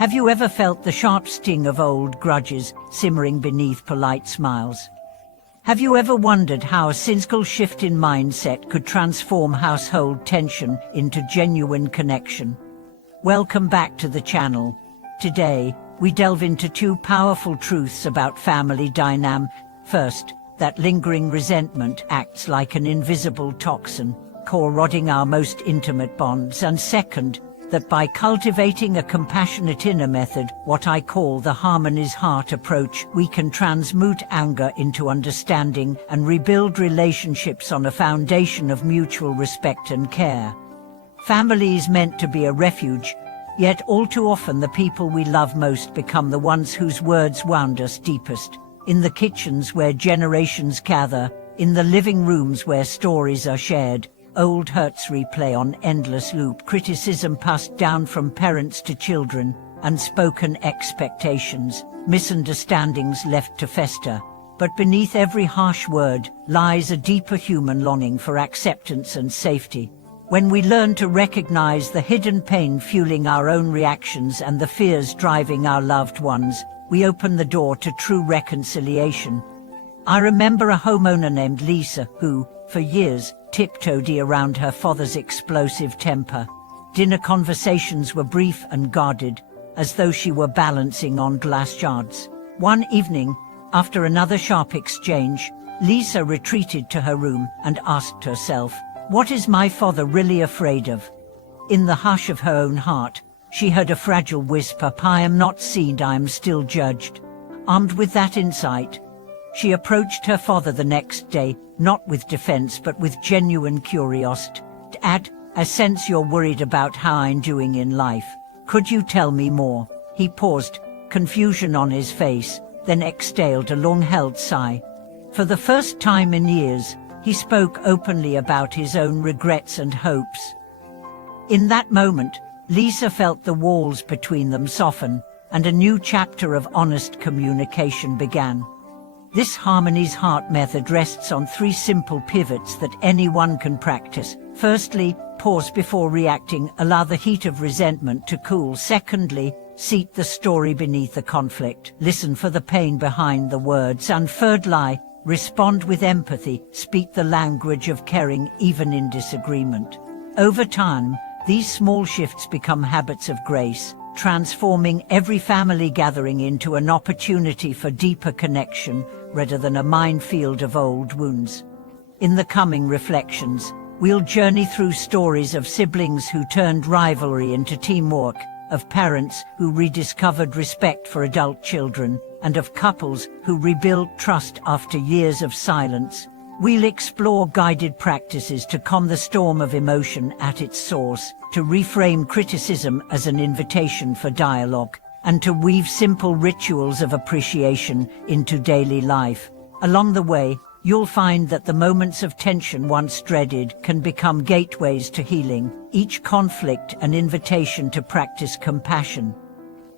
Have you ever felt the sharp sting of old grudges simmering beneath polite smiles? Have you ever wondered how a single shift in mindset could transform household tension into genuine connection? Welcome back to the channel. Today, we delve into two powerful truths about family dynamics. First, that lingering resentment acts like an invisible toxin, corroding our most intimate bonds. And second, that by cultivating a compassionate inner method, what I call the harmony's heart approach, we can transmute anger into understanding and rebuild relationships on a foundation of mutual respect and care. Family is meant to be a refuge, yet all too often the people we love most become the ones whose words wound us deepest. In the kitchens where generations gather, in the living rooms where stories are shared, old hurts replay on endless loop, criticism passed down from parents to children, unspoken expectations, misunderstandings left to fester. But beneath every harsh word lies a deeper human longing for acceptance and safety. When we learn to recognize the hidden pain fueling our own reactions and the fears driving our loved ones, we open the door to true reconciliation. I remember a homeowner named Lisa who, for years, tiptoed around her father's explosive temper. Dinner conversations were brief and guarded, as though she were balancing on glass shards. One evening, after another sharp exchange, Lisa retreated to her room and asked herself, "What is my father really afraid of?" In the hush of her own heart, she heard a fragile whisper, "I am not seen, I am still judged." Armed with that insight, she approached her father the next day, not with defense but with genuine curiosity. "Dad, I sense you're worried about how I'm doing in life. Could you tell me more?" He paused, confusion on his face, then exhaled a long-held sigh. For the first time in years, he spoke openly about his own regrets and hopes. In that moment, Lisa felt the walls between them soften, and a new chapter of honest communication began. This Harmony's Heart method rests on three simple pivots that anyone can practice. Firstly, pause before reacting, allow the heat of resentment to cool. Secondly, seek the story beneath the conflict, listen for the pain behind the words. And thirdly, respond with empathy, speak the language of caring even in disagreement. Over time, these small shifts become habits of grace, transforming every family gathering into an opportunity for deeper connection rather than a minefield of old wounds. In the coming reflections, we'll journey through stories of siblings who turned rivalry into teamwork, of parents who rediscovered respect for adult children, and of couples who rebuilt trust after years of silence. We'll explore guided practices to calm the storm of emotion at its source, to reframe criticism as an invitation for dialogue, and to weave simple rituals of appreciation into daily life. Along the way, you'll find that the moments of tension once dreaded can become gateways to healing, each conflict an invitation to practice compassion.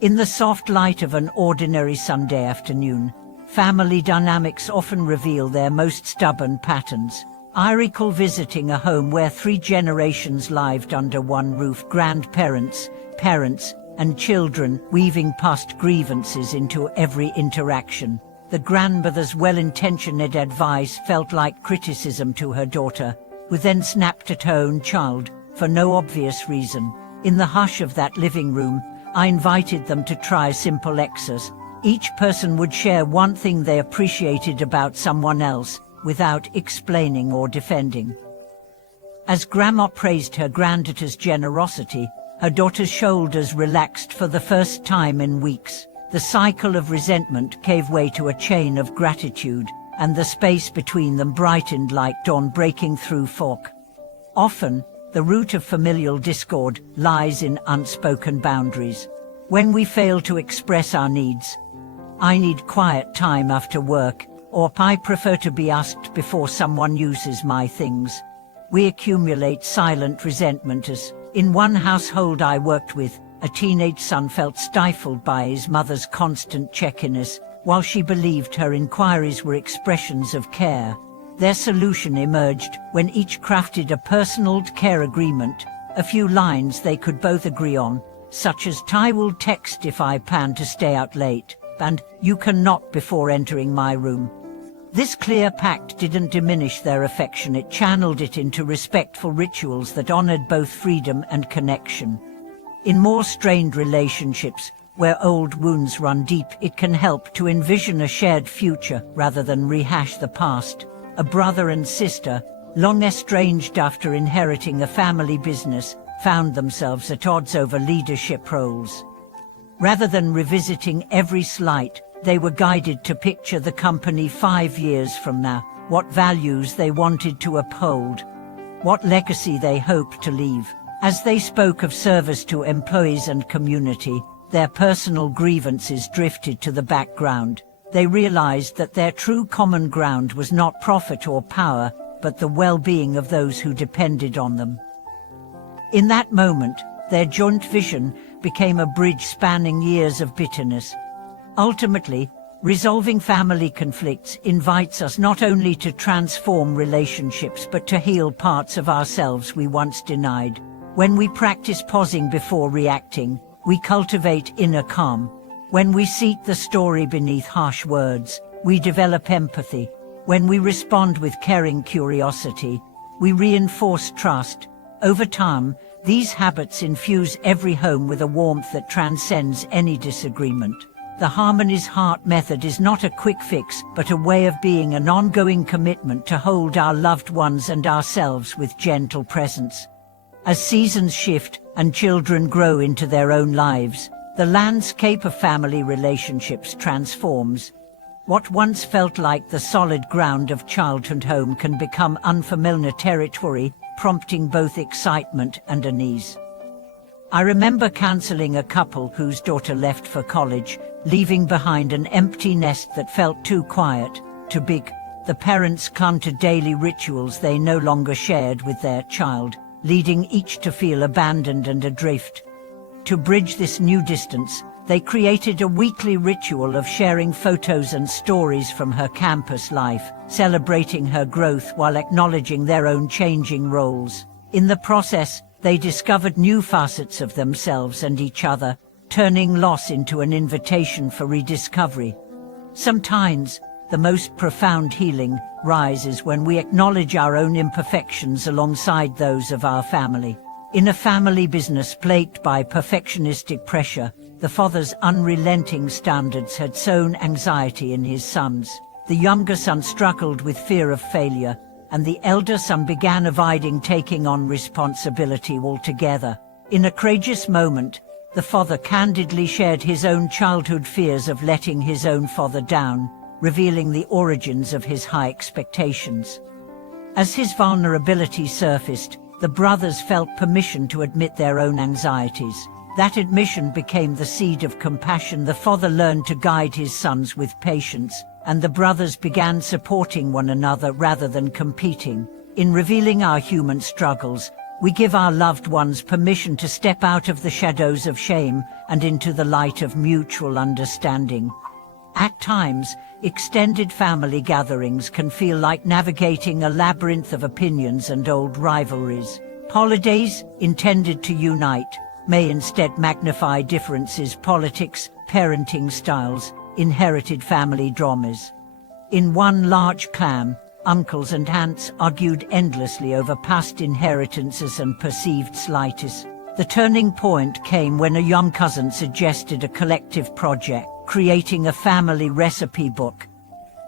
In the soft light of an ordinary Sunday afternoon, family dynamics often reveal their most stubborn patterns. I recall visiting a home where three generations lived under one roof: grandparents, parents, and children, weaving past grievances into every interaction. The grandmother's well-intentioned advice felt like criticism to her daughter, who then snapped at her own child, for no obvious reason. In the hush of that living room, I invited them to try a simple exercise. Each person would share one thing they appreciated about someone else, without explaining or defending. As Grandma praised her granddaughter's generosity, her daughter's shoulders relaxed for the first time in weeks. The cycle of resentment gave way to a chain of gratitude, and the space between them brightened like dawn breaking through fog. Often, the root of familial discord lies in unspoken boundaries. When we fail to express our needs, "I need quiet time after work," or "I prefer to be asked before someone uses my things," we accumulate silent resentment. As in one household I worked with, a teenage son felt stifled by his mother's constant check-ins, while she believed her inquiries were expressions of care. Their solution emerged when each crafted a personal care agreement, a few lines they could both agree on, such as "I will text if I plan to stay out late," and "You can knock before entering my room." This clear pact didn't diminish their affection, it channeled it into respectful rituals that honored both freedom and connection. In more strained relationships, where old wounds run deep, it can help to envision a shared future rather than rehash the past. A brother and sister, long estranged after inheriting a family business, found themselves at odds over leadership roles. Rather than revisiting every slight, they were guided to picture the company 5 years from now, what values they wanted to uphold, what legacy they hoped to leave. As they spoke of service to employees and community, their personal grievances drifted to the background. They realized that their true common ground was not profit or power, but the well-being of those who depended on them. In that moment, their joint vision became a bridge spanning years of bitterness. Ultimately, resolving family conflicts invites us not only to transform relationships but to heal parts of ourselves we once denied. When we practice pausing before reacting, we cultivate inner calm. When we seek the story beneath harsh words, we develop empathy. When we respond with caring curiosity, we reinforce trust. Over time, these habits infuse every home with a warmth that transcends any disagreement. The Harmony's Heart method is not a quick fix, but a way of being, an ongoing commitment to hold our loved ones and ourselves with gentle presence. As seasons shift and children grow into their own lives, the landscape of family relationships transforms. What once felt like the solid ground of childhood home can become unfamiliar territory, prompting both excitement and unease. I remember counseling a couple whose daughter left for college, leaving behind an empty nest that felt too quiet, too big. The parents clung to daily rituals they no longer shared with their child, leading each to feel abandoned and adrift. To bridge this new distance, they created a weekly ritual of sharing photos and stories from her campus life, celebrating her growth while acknowledging their own changing roles. In the process, they discovered new facets of themselves and each other, turning loss into an invitation for rediscovery. Sometimes, the most profound healing rises when we acknowledge our own imperfections alongside those of our family. In a family business plagued by perfectionistic pressure, the father's unrelenting standards had sown anxiety in his sons. The younger son struggled with fear of failure, and the elder son began avoiding taking on responsibility altogether. In a courageous moment, the father candidly shared his own childhood fears of letting his own father down, revealing the origins of his high expectations. As his vulnerability surfaced, the brothers felt permission to admit their own anxieties. That admission became the seed of compassion. The father learned to guide his sons with patience, and the brothers began supporting one another rather than competing. In revealing our human struggles, we give our loved ones permission to step out of the shadows of shame and into the light of mutual understanding. At times, extended family gatherings can feel like navigating a labyrinth of opinions and old rivalries. Holidays, intended to unite, may instead magnify differences: politics, parenting styles, inherited family dramas. In one large clan, uncles and aunts argued endlessly over past inheritances and perceived slights. The turning point came when a young cousin suggested a collective project, creating a family recipe book.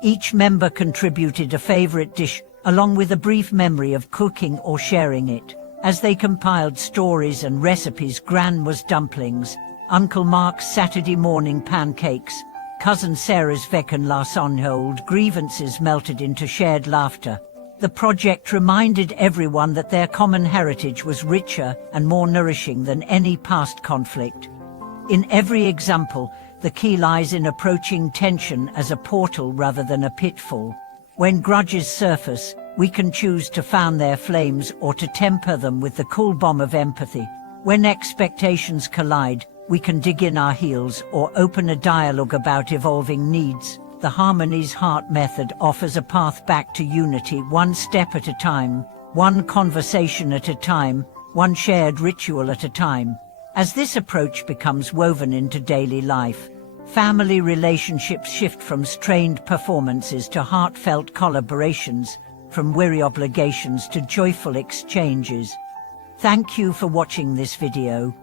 Each member contributed a favorite dish, along with a brief memory of cooking or sharing it. As they compiled stories and recipes, Grandma's dumplings, Uncle Mark's Saturday morning pancakes, Cousin Sarah's vegan lasagne, old grievances melted into shared laughter. The project reminded everyone that their common heritage was richer and more nourishing than any past conflict. In every example, the key lies in approaching tension as a portal rather than a pitfall. When grudges surface, we can choose to fan their flames or to temper them with the cool bomb of empathy. When expectations collide, we can dig in our heels or open a dialogue about evolving needs. The Harmony's Heart method offers a path back to unity, one step at a time, one conversation at a time, one shared ritual at a time. As this approach becomes woven into daily life, family relationships shift from strained performances to heartfelt collaborations, from weary obligations to joyful exchanges. Thank you for watching this video.